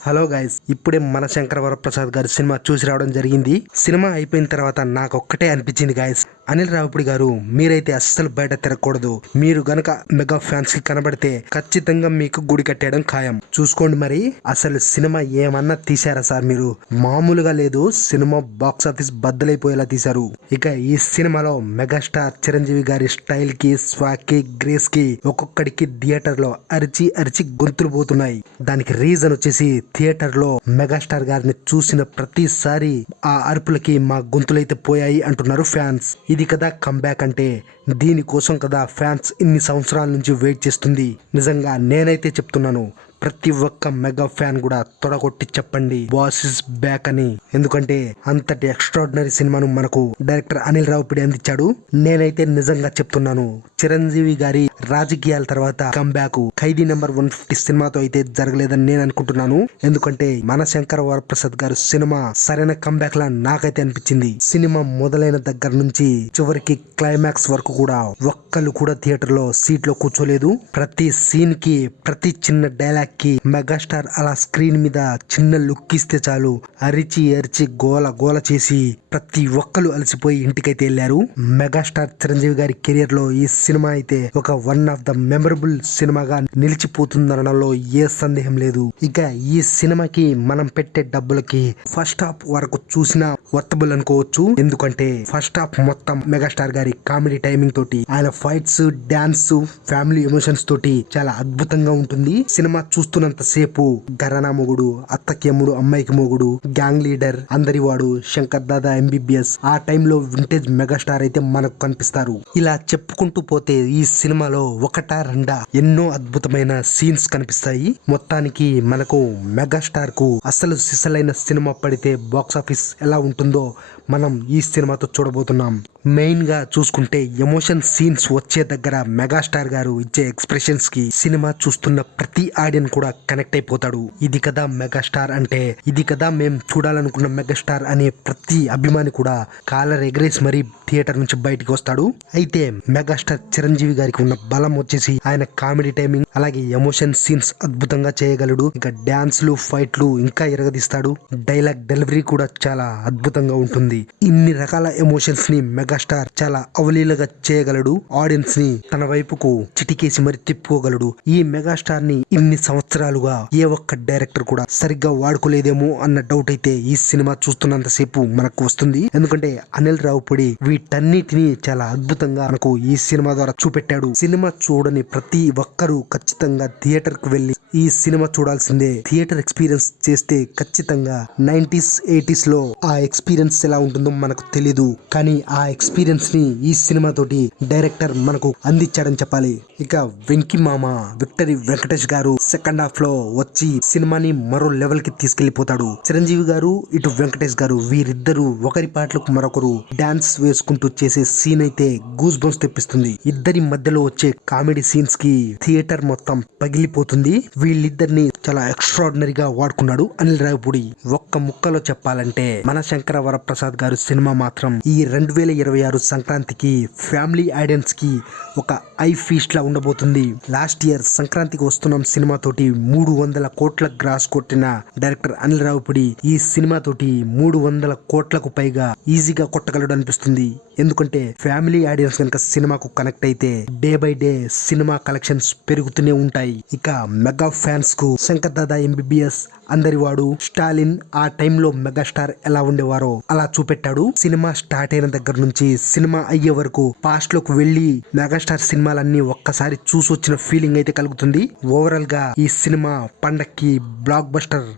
Hello guys, ఇప్పుడే మన శంకర వరప్రసాద్ గారి సినిమా చూసి రావడం జరిగింది. సినిమా అయిపోయిన తర్వాత నాకు ఒక్కటే అనిపించింది గైస్, అనిల్ రావిపూడి గారు మీరైతే అస్సలు బయట తిరగకూడదు. మీరు గనక మెగా ఫ్యాన్స్ కి కనబడితే ఖచ్చితంగా మీకు గుడి కట్టేయడం ఖాయం. చూసుకోండి మరి, అసలు సినిమా ఏమన్నా తీశారా సార్? మీరు మామూలుగా లేదు. సినిమా బాక్స్ ఆఫీస్ బద్దలైపోయేలా తీశారు. ఇక ఈ సినిమాలో మెగాస్టార్ చిరంజీవి గారి స్టైల్ కి, స్వాగ్ కి, గ్రేస్ కి ఒక్కొక్కడికి థియేటర్ లో అరిచి అరిచి గొంతులు పోతున్నాయి. దానికి రీజన్ వచ్చేసి థియేటర్ లో మెగాస్టార్ గారిని చూసిన ప్రతిసారి ఆ అరుపులకి మా గొంతులైతే పోయాయి అంటున్నారు ఫ్యాన్స్. ఇది కదా కంబ్యాక్ అంటే, దీనికోసం కదా ఫ్యాన్స్ ఇన్ని సంవత్సరాల నుంచి వెయిట్ చేస్తుంది. నిజంగా నేనైతే చెప్తున్నాను, ప్రతి ఒక్క మెగా ఫ్యాన్ కూడా తొడగొట్టి చెప్పండి బాస్ ఇస్ బ్యాక్ అని. ఎందుకంటే అంతటి ఎక్స్ట్రాడినరీ సినిమాను మనకు డైరెక్టర్ అనిల్ రావిపూడి అందించాడు. నేనైతే నిజంగా చెప్తున్నాను, చిరంజీవి గారి రాజకీయాల తర్వాత కంబ్యాక్ ఖైదీ నెంబర్ 150 సినిమాతో అయితే జరగలేదని నేను అనుకుంటున్నాను. ఎందుకంటే మన శంకర వరప్రసాద్ గారు సినిమా సరైన కంబ్యాక్ లా నాకైతే అనిపించింది. సినిమా మొదలైన దగ్గర నుంచి చివరికి క్లైమాక్స్ వరకు కూడా ఒక్కళ్ళు కూడా థియేటర్ లో సీట్ లో కూర్చోలేదు. ప్రతి సీన్ కి, ప్రతి చిన్న డైలాగ్ కి మెగాస్టార్ అలా స్క్రీన్ మీద చిన్న లుక్ ఇస్తే చాలు అరిచి అరిచి గోల గోల చేసి ప్రతి ఒక్కరు అలసిపోయి ఇంటికైతే వెళ్లారు. మెగాస్టార్ చిరంజీవి గారి కెరియర్ లో ఈ సినిమా అయితే ఒక వన్ ఆఫ్ ద మెమరబుల్ సినిమాగా నిలిచిపోతుందనడంలో ఏ సందేహం లేదు. ఇక ఈ సినిమాకి మనం పెట్టే డబ్బులకి ఫస్ట్ హాఫ్ వరకు చూసినా వర్తబుల్ అనుకోవచ్చు. ఎందుకంటే ఫస్ట్ హాఫ్ మొత్తం మెగాస్టార్ గారి కామెడీ టైమింగ్ తోటి, ఆయన ఫైట్స్, డాన్స్, ఫ్యామిలీ ఎమోషన్స్ తోటి చాలా అద్భుతంగా ఉంటుంది. సినిమా చూస్తున్నంత సేపు ఘరానా మొగుడు, అత్తకి అమ్ముడు, అమ్మాయికి మొగుడు, గ్యాంగ్ లీడర్, అందరి వాడు, శంకర్ దాదా ఎంబీబీఎస్, ఆ టైంలో వింటేజ్ మెగాస్టార్ అయితే మనకు కనిపిస్తారు. ఇలా చెప్పుకుంటూ పోతే ఈ సినిమాలో ఒకటా రెండా ఎన్నో అద్భుతమైన సీన్స్ కనిపిస్తాయి. మొత్తానికి మనకు మెగాస్టార్ కు అసలు సిసలైన సినిమా పడితే బాక్స్ ఆఫీస్ ఎలా ఉంటుందో మనం ఈ సినిమాతో చూడబోతున్నాం. మెయిన్ గా చూసుకుంటే ఎమోషన్ సీన్స్ వచ్చే దగ్గర మెగాస్టార్ గారు ఇచ్చే ఎక్స్ప్రెషన్స్ కి సినిమా చూస్తున్న ప్రతి ఆడియన్ కూడా కనెక్ట్ అయిపోతాడు. ఇది కదా మెగాస్టార్ అంటే, ఇది కదా మేం చూడాలనుకున్న మెగాస్టార్ అనే ప్రతి అభిమాని కూడా కాలర్ ఎగరేసి మరీ థియేటర్ నుంచి బయటికి వస్తాడు. అయితే మెగాస్టార్ చిరంజీవి గారికి ఉన్న బలం వచ్చేసి ఆయన కామెడీ టైమింగ్, అలాగే ఎమోషన్ సీన్స్ అద్భుతంగా చేయగలడు. ఇక డాన్స్లు, ఫైట్లు ఇంకా ఎరగదీస్తాడు. డైలాగ్ డెలివరీ కూడా చాలా అద్భుతంగా ఉంటుంది. ఇన్ని రకాల ఎమోషన్స్ ని మెగాస్టార్ చాలా అవలీలగా చేయగలడు. ఆడియన్స్ ని తన వైపుకు చిటికేసి మరి తిప్పుకోగలడు. ఈ మెగాస్టార్ ని ఇన్ని సంవత్సరాలుగా ఏ ఒక్క డైరెక్టర్ కూడా సరిగ్గా వాడుకోలేదేమో అన్న డౌట్ అయితే ఈ సినిమా చూస్తున్నంత సేపు మనకు వస్తుంది. ఎందుకంటే అనిల్ రావిపూడి వీటన్నిటిని చాలా అద్భుతంగా మనకు ఈ సినిమా ద్వారా చూపెట్టాడు. సినిమా చూడని ప్రతి ఒక్కరూ ఖచ్చితంగా థియేటర్ కు వెళ్లి ఈ సినిమా చూడాల్సిందే. థియేటర్ ఎక్స్పీరియన్స్ చేస్తే ఖచ్చితంగా 90s 80s లో ఆ ఎక్స్పీరియన్స్ ఎలా ఉంటుందో మనకు తెలీదు. కానీ ఆ ఎక్స్పీరియన్స్ ని ఈ సినిమా తోటి డైరెక్టర్ మనకు అందించాడని చెప్పాలి. ఇక వెంకీ మామ విక్టరీ వెంకటేష్ గారు సెకండ్ హాఫ్ లో వచ్చి సినిమాని మరో లెవెల్ కి తీసుకెళ్లిపోతాడు. చిరంజీవి గారు, ఇటు వెంకటేష్ గారు, వీరిద్దరూ ఒకరి పాటలకు మరొకరు డాన్స్ వేసుకుంటూ చేసే సీన్ అయితే గూస్ బంప్స్ తెప్పిస్తుంది. ఇద్దరి మధ్యలో వచ్చే కామెడీ సీన్స్ కి థియేటర్ మొత్తం పగిలిపోతుంది. వీళ్ళిద్దరిని చాలా ఎక్స్ట్రాడినరీగా వాడుకున్నాడు అనిల్ రావిపూడి. ఒక్క ముక్కలో చెప్పాలంటే మన శంకర వరప్రసాద్ గారు సినిమా మాత్రం ఈ 2026 సంక్రాంతికి ఫ్యామిలీ ఆడియన్స్ కి ఒక ఐ ఫీస్ట్ లా ఉండబోతుంది. లాస్ట్ ఇయర్ సంక్రాంతికి వస్తున్నాం సినిమా తోటి 300 కోట్ల గ్రాస్ కొట్టిన డైరెక్టర్ అనిల్ రావిపూడి ఈ సినిమా తోటి 300 కోట్లకు పైగా ఈజీగా కొట్టగలడు అనిపిస్తుంది. ఎందుకంటే ఫ్యామిలీ ఆడియన్స్ కనుక సినిమాకు కనెక్ట్ అయితే day by day cinema collections పెరుగుతూనే ఉంటాయి. ఇక మెగా ఫ్యాన్స్ కు శంకర్ దాదా ఎంబీబీఎస్, అందరివాడు, స్టాలిన్ ఆ టైంలో మెగాస్టార్ ఎలా ఉండేవారో అలా చూపెట్టాడు. సినిమా స్టార్ట్ అయిన దగ్గర నుంచి సినిమా అయ్యే వరకు పాస్ట్ లోకి వెళ్లి మెగాస్టార్ సినిమాలన్నీ ఒక్కసారి చూసి వచ్చిన ఫీలింగ్ అయితే కలుగుతుంది. ఓవరాల్ గా ఈ సినిమా పండక్కి బ్లాక్ బస్టర్